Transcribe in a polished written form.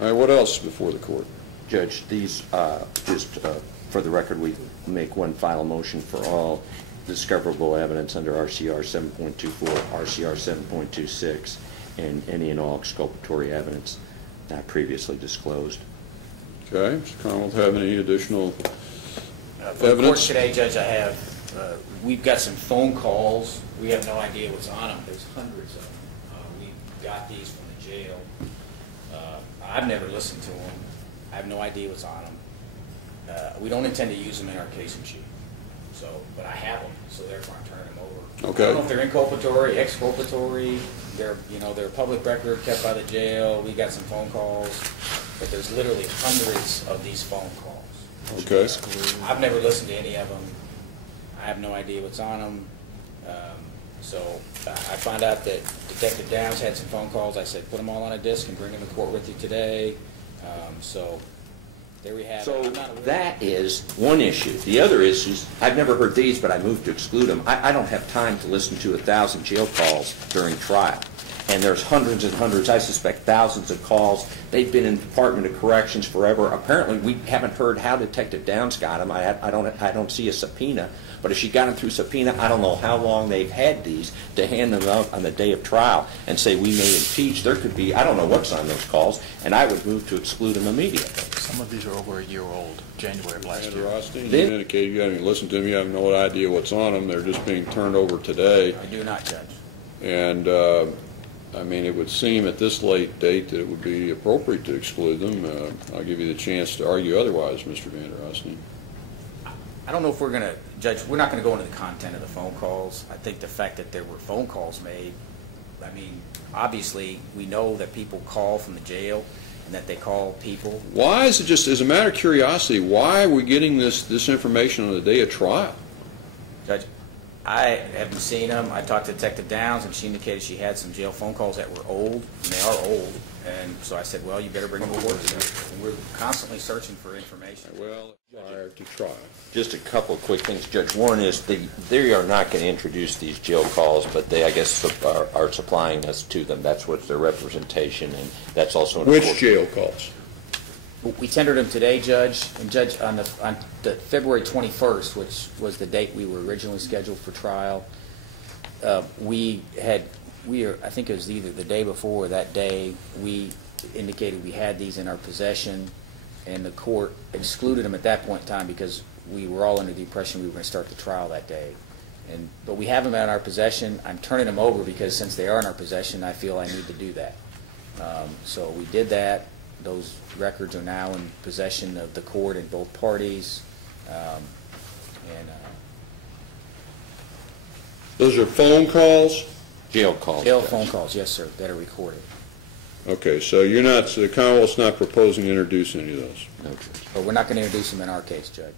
All right, what else before the court? Judge, these, for the record, we make one final motion for all discoverable evidence under RCR 7.24, RCR 7.26, and any and all exculpatory evidence not previously disclosed. Okay. Mr. Commonwealth, have any additional For the court evidence? today, Judge, I have, we've got some phone calls. We have no idea what's on them. There's hundreds of them. We got these from the jail. I've never listened to them. I have no idea what's on them. We don't intend to use them in our casing sheet. So, but I have them, so therefore I'm turning them over. Okay. I don't know if they're inculpatory, exculpatory. They're, you know, they're public record kept by the jail. We got some phone calls, but there's literally hundreds of these phone calls. Okay. I've never listened to any of them. I have no idea what's on them. So I found out that Detective Downs had some phone calls. I said, put them all on a disc and bring them to court with you today. So there we have it. So that is one issue. The other is, I've never heard these, but I moved to exclude them. I don't have time to listen to 1,000 jail calls during trial. And there's hundreds and hundreds, I suspect thousands of calls. They've been in the Department of Corrections forever. Apparently, we haven't heard how Detective Downs got them. I don't see a subpoena. But if she got them through subpoena, I don't know how long they've had these to hand them out on the day of trial and say we may impeach. There could be, I don't know what's on those calls, and I would move to exclude them immediately. Some of these are over a year old, January of last year. You indicated you haven't listened to them. You have no idea what's on them. They're just being turned over today. I do not, Judge. And I mean, it would seem at this late date that it would be appropriate to exclude them. I'll give you the chance to argue otherwise, Mr. Van der Osten. I don't know if we're going to, Judge, we're not going to go into the content of the phone calls. I think the fact that there were phone calls made, I mean, obviously we know that people call from the jail and that they call people. Why is it just, as a matter of curiosity, why are we getting this information on the day of trial? Judge, I haven't seen them. I talked to Detective Downs, and she indicated she had some jail phone calls that were old, and they are old. And so I said, well, you better bring them to court. And we're constantly searching for information. Well, prior to trial. Just a couple of quick things, Judge. One is they are not going to introduce these jail calls, but they, I guess, are supplying us to them. That's what's their representation, and that's also an Which jail calls? We tendered them today, Judge, and Judge, on the February 21st, which was the date we were originally scheduled for trial, I think it was either the day before or that day, we indicated we had these in our possession, and the court excluded them at that point in time because we were all under the impression we were going to start the trial that day. But we have them in our possession. I'm turning them over because since they are in our possession, I feel I need to do that. So we did that. Those records are now in possession of the court and both parties. Those are phone calls? Jail calls. Jail phone calls, yes, sir, that are recorded. Okay, so you're not, the Commonwealth's not proposing to introduce any of those? No, Judge. But we're not going to introduce them in our case, Judge.